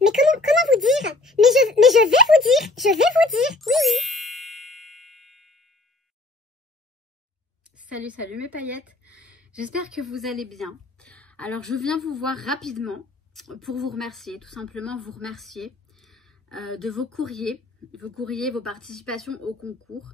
Mais comment vous dire? Mais je vais vous dire, oui, oui. Salut mes paillettes, j'espère que vous allez bien. Alors je viens vous voir rapidement pour vous remercier, tout simplement vous remercier de vos courriers, vos participations au concours.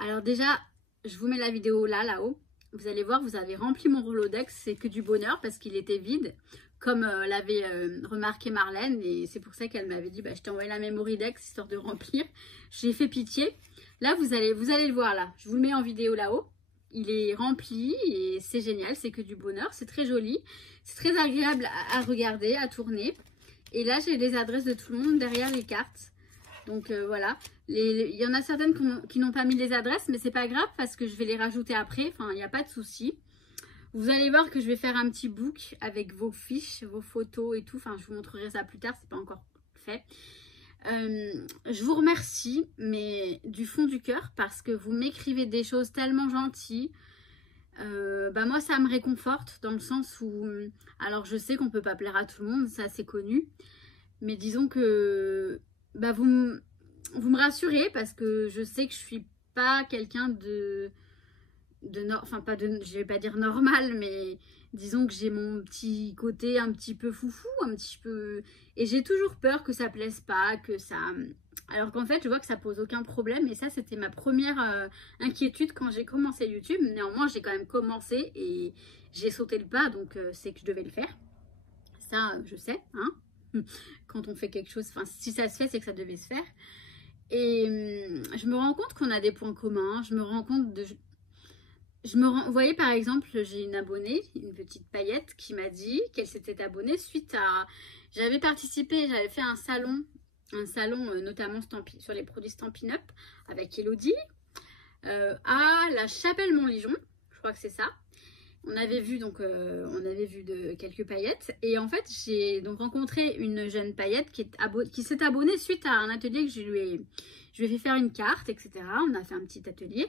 Alors déjà, je vous mets la vidéo là-haut. Vous allez voir, vous avez rempli mon Rolodex, c'est que du bonheur parce qu'il était vide, comme l'avait remarqué Marlène, et c'est pour ça qu'elle m'avait dit, je t'ai envoyé la memory dex histoire de remplir. J'ai fait pitié. Là, vous allez le voir là, je vous le mets en vidéo là-haut. Il est rempli et c'est génial, c'est que du bonheur, c'est très joli, c'est très agréable à regarder, à tourner. Et là, j'ai les adresses de tout le monde derrière les cartes. Donc voilà, il y en a certaines qui n'ont pas mis les adresses, mais c'est pas grave parce que je vais les rajouter après, enfin il n'y a pas de souci. Vous allez voir que je vais faire un petit book avec vos fiches, vos photos et tout, enfin je vous montrerai ça plus tard, c'est pas encore fait. Je vous remercie, mais du fond du cœur, parce que vous m'écrivez des choses tellement gentilles. Moi ça me réconforte dans le sens où, alors je sais qu'on peut pas plaire à tout le monde, ça c'est connu, mais disons que vous me rassurez parce que je sais que je suis pas quelqu'un je vais pas dire normal, mais disons que j'ai mon petit côté un petit peu foufou, un petit peu, et j'ai toujours peur que ça plaise pas, que ça, alors qu'en fait je vois que ça pose aucun problème, et ça c'était ma première inquiétude quand j'ai commencé YouTube. Néanmoins j'ai quand même commencé et j'ai sauté le pas, donc c'est que je devais le faire, ça je sais, hein. Quand on fait quelque chose, enfin si ça se fait c'est que ça devait se faire, et je me rends compte qu'on a des points communs, je me rends compte de... Vous voyez par exemple, j'ai une abonnée, une petite paillette qui m'a dit qu'elle s'était abonnée suite à... J'avais participé, j'avais fait un salon notamment sur les produits Stampin' Up avec Elodie à la Chapelle-Montligeon, je crois que c'est ça. On avait vu de quelques paillettes, et en fait j'ai donc rencontré une jeune paillette qui s'est abonnée suite à un atelier que je lui ai fait faire une carte, etc. On a fait un petit atelier.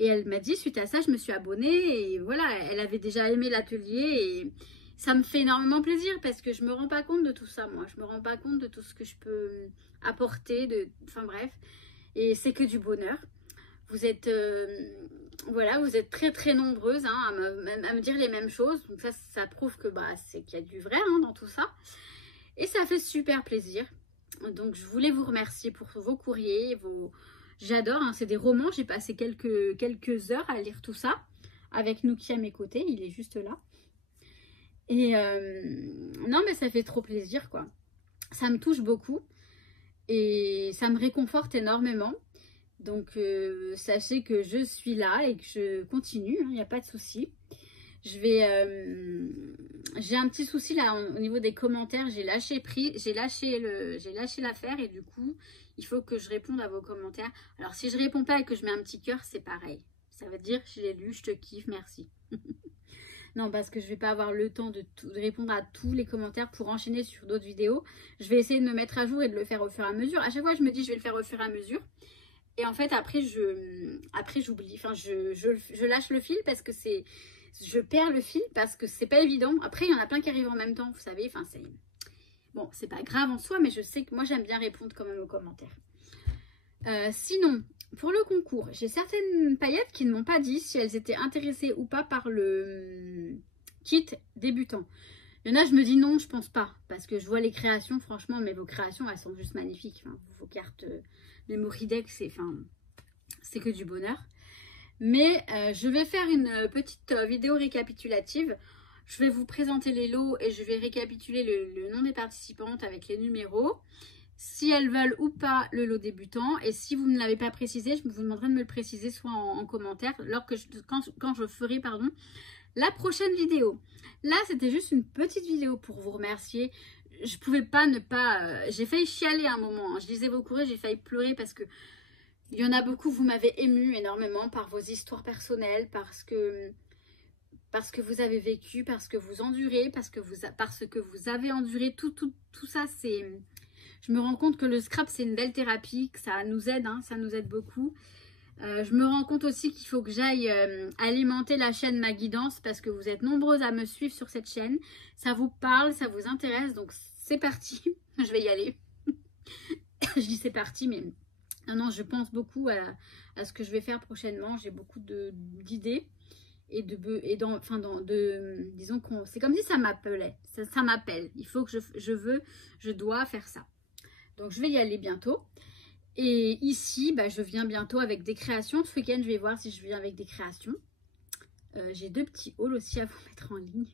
Et elle m'a dit, suite à ça, je me suis abonnée, et voilà, elle avait déjà aimé l'atelier, et ça me fait énormément plaisir parce que je me rends pas compte de tout ça, moi. Je me rends pas compte de tout ce que je peux apporter, enfin bref, et c'est que du bonheur. Vous êtes, voilà, vous êtes très très nombreuses à me dire les mêmes choses, donc ça prouve que c'est qu'il y a du vrai dans tout ça, et ça fait super plaisir. Donc je voulais vous remercier pour vos courriers, J'adore, c'est des romans, j'ai passé quelques heures à lire tout ça, avec Nuki à mes côtés, il est juste là. Et non, mais ça fait trop plaisir, quoi. Ça me touche beaucoup, et ça me réconforte énormément. Donc, sachez que je suis là et que je continue, il n'y a pas de souci. J'ai un petit souci là au niveau des commentaires, j'ai lâché l'affaire, et du coup il faut que je réponde à vos commentaires. Alors si je réponds pas et que je mets un petit cœur, c'est pareil, ça veut dire je l'ai lu, je te kiffe, merci. Non, parce que je vais pas avoir le temps de répondre à tous les commentaires pour enchaîner sur d'autres vidéos. Je vais essayer de me mettre à jour et de le faire au fur et à mesure. À chaque fois je me dis je vais le faire au fur et à mesure, et en fait après j'oublie, enfin je lâche le fil parce que je perds le fil parce que c'est pas évident. Après, il y en a plein qui arrivent en même temps, vous savez. Enfin, bon, c'est pas grave en soi, mais je sais que moi, j'aime bien répondre quand même aux commentaires. Sinon, pour le concours, j'ai certaines paillettes qui ne m'ont pas dit si elles étaient intéressées ou pas par le kit débutant. Il y en a, je me dis non, je pense pas. Parce que je vois les créations, franchement, mais vos créations, elles sont juste magnifiques. Enfin, vos cartes Memory Dex, c'est que du bonheur. Mais je vais faire une petite vidéo récapitulative. Je vais vous présenter les lots et je vais récapituler le nom des participantes avec les numéros, si elles veulent ou pas le lot débutant. Et si vous ne l'avez pas précisé, je vous demanderai de me le préciser soit en commentaire quand je ferai la prochaine vidéo. Là, c'était juste une petite vidéo pour vous remercier. Je pouvais pas ne pas... j'ai failli chialer à un moment. Je lisais vos courriers, j'ai failli pleurer parce que il y en a beaucoup, vous m'avez ému énormément par vos histoires personnelles, parce que vous avez vécu, parce que vous endurez, parce que vous avez enduré, tout ça, c'est... Je me rends compte que le scrap, c'est une belle thérapie, que ça nous aide, ça nous aide beaucoup. Je me rends compte aussi qu'il faut que j'aille alimenter la chaîne Ma Guidance, parce que vous êtes nombreuses à me suivre sur cette chaîne. Ça vous parle, ça vous intéresse, donc c'est parti. Je vais y aller. Je dis c'est parti, mais non, je pense beaucoup à ce que je vais faire prochainement. J'ai beaucoup d'idées. Disons qu'on c'est comme si ça m'appelait, ça m'appelle, il faut que je dois faire ça, donc je vais y aller bientôt. Et ici je viens bientôt avec des créations. Ce week-end je vais voir si je viens avec des créations. J'ai 2 petits hauls aussi à vous mettre en ligne.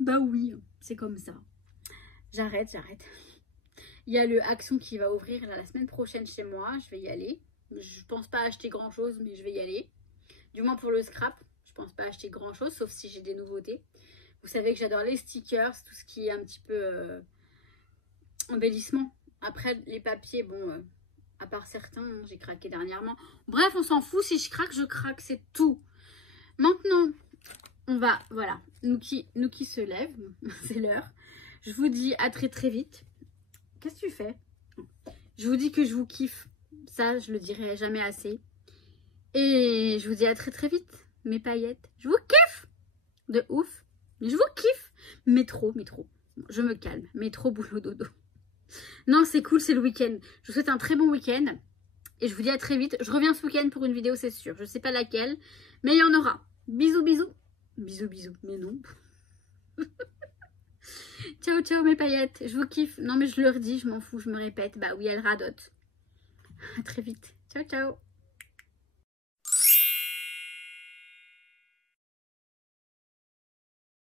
Bah oui, c'est comme ça. J'arrête. Il y a le Action qui va ouvrir la semaine prochaine chez moi, je vais y aller. Je pense pas acheter grand chose, mais je vais y aller. Du moins pour le scrap, je pense pas acheter grand chose, sauf si j'ai des nouveautés. Vous savez que j'adore les stickers, tout ce qui est un petit peu embellissement. Après, les papiers, bon, à part certains, j'ai craqué dernièrement. Bref, on s'en fout, si je craque, c'est tout. Maintenant, on va, voilà, nous qui se lève, c'est l'heure. Je vous dis à très très vite. Qu'est-ce que tu fais? Je vous dis que je vous kiffe, ça je le dirai jamais assez. Et je vous dis à très très vite, mes paillettes. Je vous kiffe de ouf. Je vous kiffe. Mais trop. Je me calme. Mais trop boulot dodo. Non, c'est cool, c'est le week-end. Je vous souhaite un très bon week-end. Et je vous dis à très vite. Je reviens ce week-end pour une vidéo, c'est sûr. Je ne sais pas laquelle. Mais il y en aura. Bisous, bisous. Bisous. Mais non. Ciao, mes paillettes. Je vous kiffe. Non, mais je leur dis, je m'en fous, je me répète. Bah oui, elles radotent. À très vite. Ciao.